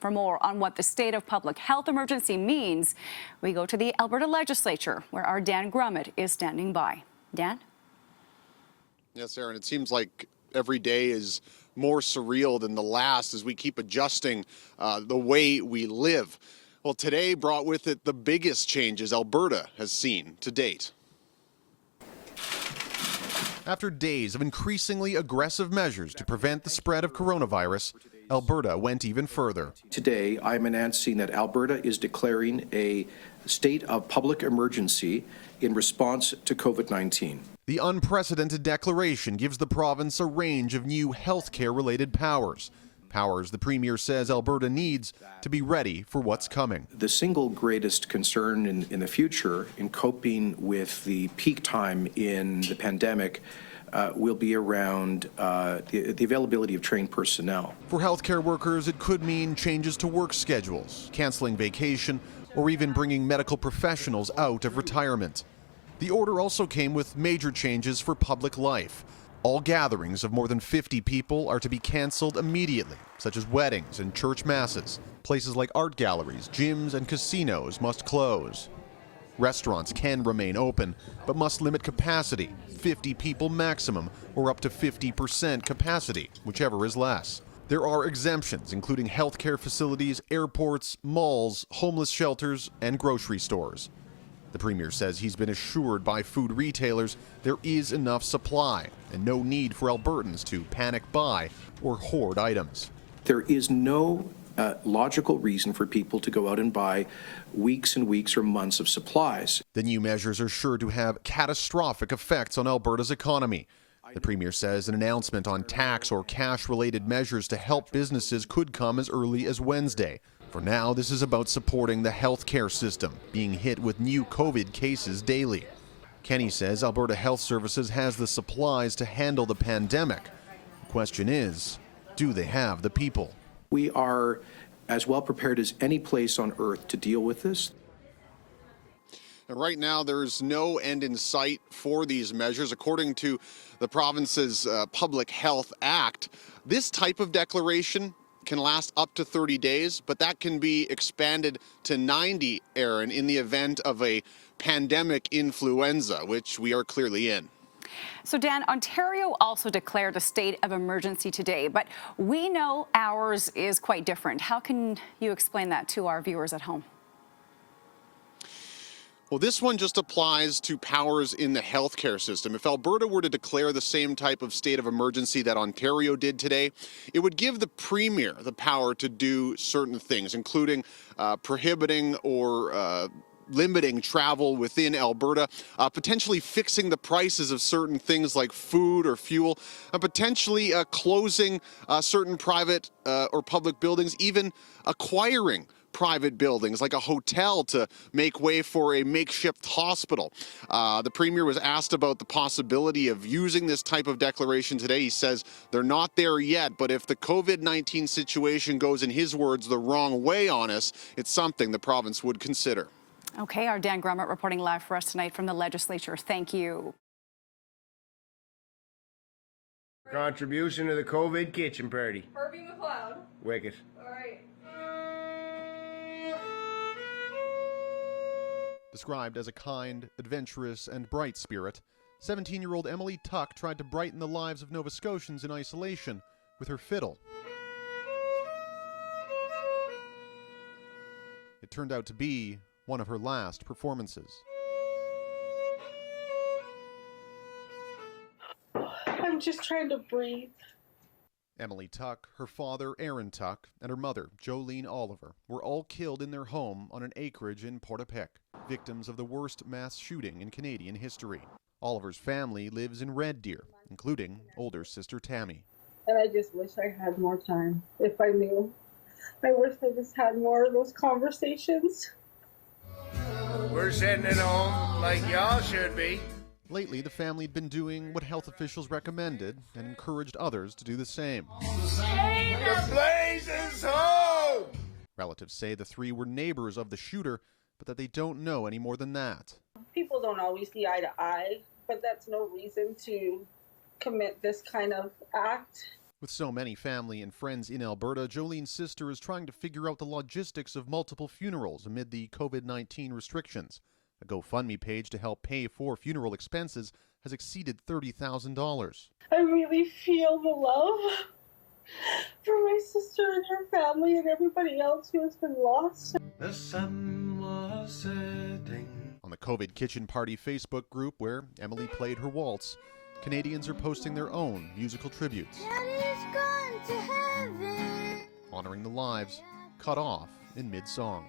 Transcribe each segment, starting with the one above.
For more on what the state of public health emergency means, we go to the Alberta legislature, where our Dan Grummett is standing by. Dan? Yes, Aaron, it seems like every day is more surreal than the last as we keep adjusting the way we live. Well, today brought with it the biggest changes Alberta has seen to date. After days of increasingly aggressive measures to prevent the spread of coronavirus, Alberta went even further. Today, I'm announcing that Alberta is declaring a state of public emergency in response to COVID-19. The unprecedented declaration gives the province a range of new healthcare-related powers. Powers the Premier says Alberta needs to be ready for what's coming. The single greatest concern in the future in coping with the peak time in the pandemic will be around the availability of trained personnel. For healthcare workers, it could mean changes to work schedules, canceling vacation, or even bringing medical professionals out of retirement. The order also came with major changes for public life. All gatherings of more than 50 people are to be canceled immediately, such as weddings and church masses. Places like art galleries, gyms, and casinos must close. Restaurants can remain open, but must limit capacity, 50 people maximum, or up to 50% capacity, whichever is less. There are exemptions, including healthcare facilities, airports, malls, homeless shelters, and grocery stores. The Premier says he's been assured by food retailers there is enough supply and no need for Albertans to panic buy or hoard items. There is no logical reason for people to go out and buy weeks and weeks or months of supplies. The new measures are sure to have catastrophic effects on Alberta's economy. The Premier says an announcement on tax or cash-related measures to help businesses could come as early as Wednesday. For now, this is about supporting the healthcare system, being hit with new COVID cases daily. Kenny says Alberta Health Services has the supplies to handle the pandemic. The question is, do they have the people? We are as well prepared as any place on earth to deal with this. And right now, there's no end in sight for these measures. According to the province's Public Health Act, this type of declaration can last up to 30 days, but that can be expanded to 90, Aaron, in the event of a pandemic influenza, which we are clearly in. So, Dan, Ontario also declared a state of emergency today, but we know ours is quite different. How can you explain that to our viewers at home? Well, this one just applies to powers in the healthcare system. If Alberta were to declare the same type of state of emergency that Ontario did today, it would give the Premier the power to do certain things, including prohibiting or limiting travel within Alberta, potentially fixing the prices of certain things like food or fuel, potentially closing certain private or public buildings, even acquiring private buildings like a hotel to make way for a makeshift hospital. The Premier was asked about the possibility of using this type of declaration today. He says they're not there yet, but if the COVID-19 situation goes, in his words, the wrong way on us, it's something the province would consider. Okay, our Dan Grummett reporting live for us tonight from the legislature. Thank you. Contribution to the COVID kitchen party. Herbie McLeod. Wicked. All right. Described as a kind, adventurous, and bright spirit, 17-year-old Emily Tuck tried to brighten the lives of Nova Scotians in isolation with her fiddle. It turned out to be one of her last performances. I'm just trying to breathe. Emily Tuck, her father Aaron Tuck, and her mother Jolene Oliver were all killed in their home on an acreage in Portapique, victims of the worst mass shooting in Canadian history. Oliver's family lives in Red Deer, including older sister Tammy. And I just wish I had more time, if I knew. I wish I just had more of those conversations. We're sitting at home like y'all should be. Lately, the family had been doing what health officials recommended and encouraged others to do the same. The blaze is home! Relatives say the three were neighbors of the shooter, but that they don't know any more than that. People don't always see eye to eye, but that's no reason to commit this kind of act. With so many family and friends in Alberta, Jolene's sister is trying to figure out the logistics of multiple funerals amid the COVID-19 restrictions. A GoFundMe page to help pay for funeral expenses has exceeded $30,000. I really feel the love for my sister and her family and everybody else who has been lost. The sun was setting. On the COVID Kitchen Party Facebook group, where Emily played her waltz, Canadians are posting their own musical tributes, Daddy's gone to heaven. honoring the lives cut off in mid-song.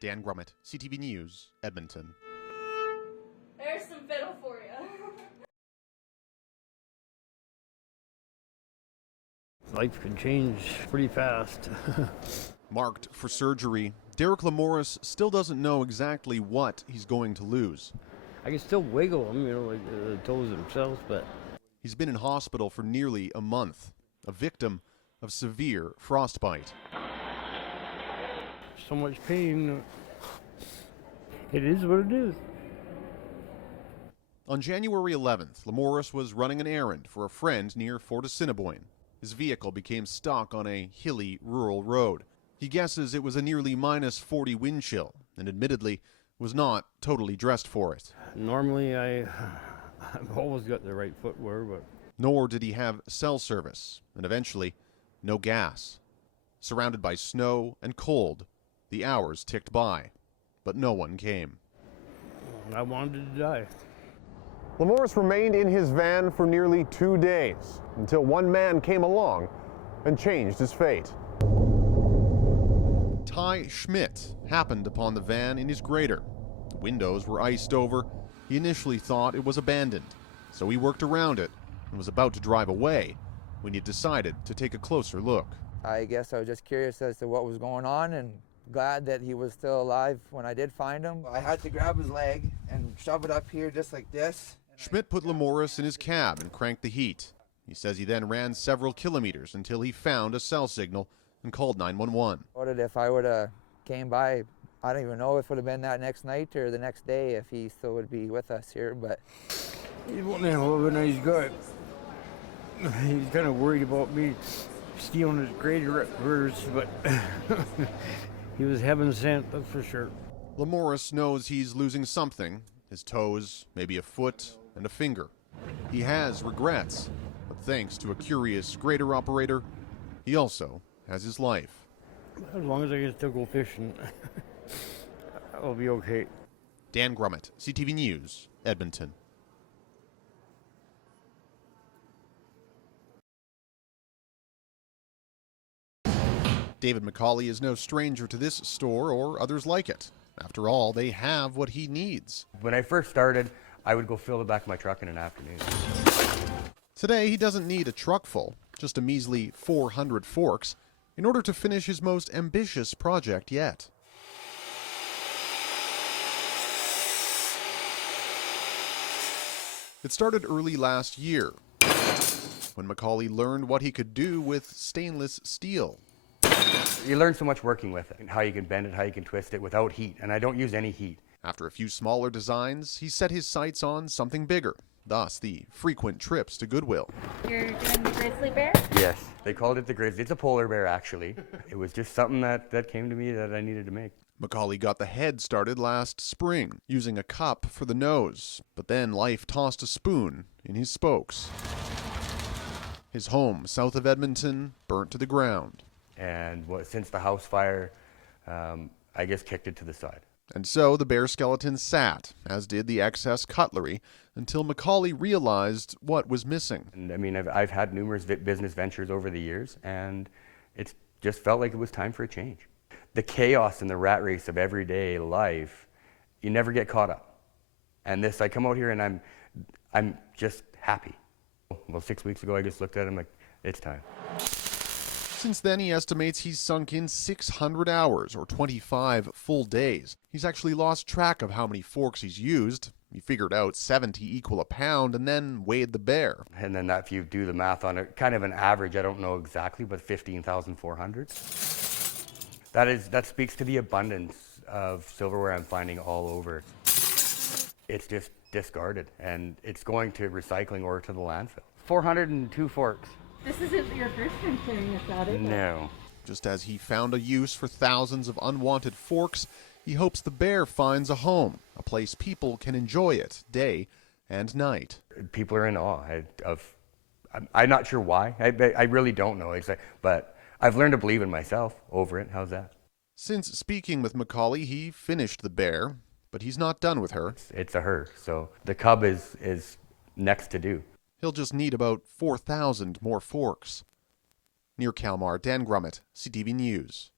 Dan Grummett, CTV News, Edmonton. There's some fiddle for you. Life can change pretty fast. Marked for surgery, Derek Lamorris still doesn't know exactly what he's going to lose. I can still wiggle them, like the toes themselves, but He's been in hospital for nearly a month, a victim of severe frostbite. so much pain. It is what it is. On January 11th, Lamorris was running an errand for a friend near Fort Assiniboine. His vehicle became stuck on a hilly, rural road. He guesses it was a nearly minus 40 wind chill, and admittedly was not totally dressed for it. Normally, I've always got the right footwear, but Nor did he have cell service, and eventually, no gas. Surrounded by snow and cold, the hours ticked by, but no one came. I wanted to die. Lamorris remained in his van for nearly 2 days until one man came along and changed his fate. Ty Schmidt happened upon the van in his grader. The windows were iced over. He initially thought it was abandoned, so he worked around it and was about to drive away when he decided to take a closer look. I guess I was just curious as to what was going on and glad that he was still alive when I did find him. I had to grab his leg and shove it up here just like this. Schmidt put Lamorris in his cab and cranked the heat. He says he then ran several kilometers until he found a cell signal and called 911. What if I would have came by, I don't even know if it would have been that next night or the next day if he still would be with us here, but He's one hell of a nice guy. He's kind of worried about me stealing his graders, but he was heaven sent, that's for sure. Lamorris knows he's losing something, his toes, maybe a foot, and a finger. He has regrets, but thanks to a curious grader operator, he also has his life. As long as I can still go fishing, I'll be okay. Dan Grummett, CTV News, Edmonton. David McCauley is no stranger to this store or others like it. After all, they have what he needs. When I first started, I would go fill the back of my truck in an afternoon. Today, he doesn't need a truck full, just a measly 400 forks, in order to finish his most ambitious project yet. It started early last year, when McCauley learned what he could do with stainless steel. You learn so much working with it, and how you can bend it, how you can twist it without heat, and I don't use any heat. After a few smaller designs, he set his sights on something bigger, thus the frequent trips to Goodwill. You're doing the grizzly bear? Yes. They called it the grizzly. It's a polar bear, actually. It was just something that came to me that I needed to make. McCauley got the head started last spring, using a cup for the nose, but then life tossed a spoon in his spokes. His home south of Edmonton burnt to the ground. And since the house fire, I just kicked it to the side. And so the bear skeleton sat, as did the excess cutlery, until McCauley realized what was missing. And I mean, I've had numerous business ventures over the years, and it's just felt like it was time for a change. The chaos and the rat race of everyday life, you never get caught up. And this, I come out here and I'm just happy. Well, 6 weeks ago, I just looked at him like, it's time. Since then, he estimates he's sunk in 600 hours, or 25 full days. He's actually lost track of how many forks he's used. He figured out 70 equal a pound and then weighed the bear. And then if you do the math on it, kind of an average, I don't know exactly, but 15,400. That speaks to the abundance of silverware I'm finding all over. It's just discarded, and it's going to recycling or to the landfill. 402 forks. This isn't your first time clearing this out, is it? No. Just as he found a use for thousands of unwanted forks, he hopes the bear finds a home, a place people can enjoy it day and night. People are in awe I'm not sure why. I really don't know exactly, but I've learned to believe in myself over it. How's that? Since speaking with Macaulay, he finished the bear, but he's not done with her. It's a her, so the cub is next to do. He'll just need about 4,000 more forks. Near Kalmar, Dan Grummett, CTV News.